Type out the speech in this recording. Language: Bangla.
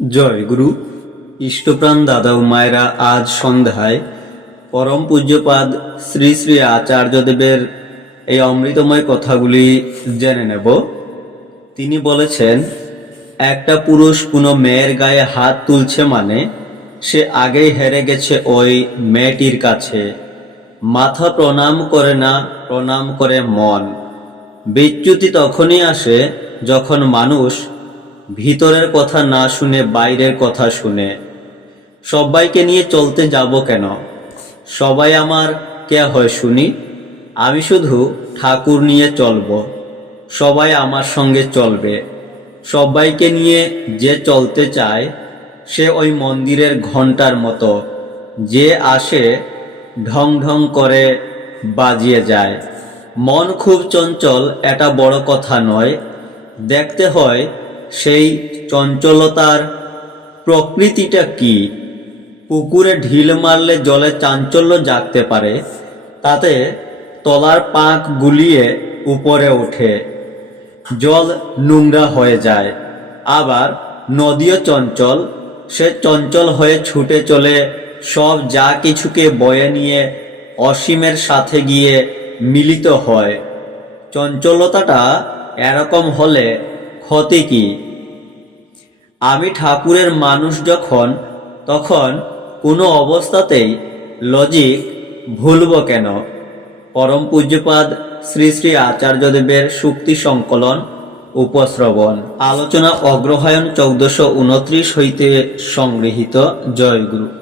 জয় গুরু। ইষ্টপ্রাণ দাদা ও মায়েরা আজ সন্ধ্যায় পরম পূজ্যপাদ শ্রী শ্রী আচার্যদেবের এই অমৃতময় কথাগুলি জেনে নেব। তিনি বলেছেন, একটা পুরুষ কোনো মেয়ের গায়ে হাত তুলছে মানে সে আগেই হেরে গেছে ওই মেয়েটির কাছে। মাথা প্রণাম করে না, প্রণাম করে মন। বিচ্যুতি তখনই আসে যখন মানুষ ভিতরের কথা না শুনে বাইরের কথা শুনে, সবাইকে নিয়ে চলতে যাব কেন? সবাই আমার, কে হয় শুনি? আমি শুধু ঠাকুর নিয়ে চলব, সবাই আমার সঙ্গে চলবে। সবাইকে নিয়ে যে চলতে চায়, সে ওই মন্দিরের ঘণ্টার মতো, যে আসে, ঢং ঢং করে বাজিয়ে যায়। মন খুব চঞ্চল, এটা বড় কথা নয়। দেখতে হয় সেই চঞ্চলতার প্রকৃতিটা কি? পুকুরে ঢিল মারলে জলে চাঞ্চল্য জাগতে পারে, তাতে তলার পাঁক গুলিয়ে উপরে ওঠে, জল নোংরা হয়ে যায়। আবার নদীও চঞ্চল, সে চঞ্চল হয়ে ছুটে চলে সব যা কিছুকে বয়ে নিয়ে অসীমের সাথে গিয়ে মিলিত হয়। চঞ্চলতাটা এরকম হলে ক্ষতি কি? আমি ঠাকুরের মানুষ যখন, তখন কোনো অবস্থাতেই লজিক ভুলব কেন? পরম পূজ্যপাদ শ্রী শ্রী আচার্যদেবের সুক্তি সংকলন উপশ্রবণ আলোচনা অগ্রহায়ণ চৌদ্দশো উনত্রিশ হইতে সংগৃহীত। জয়গুরু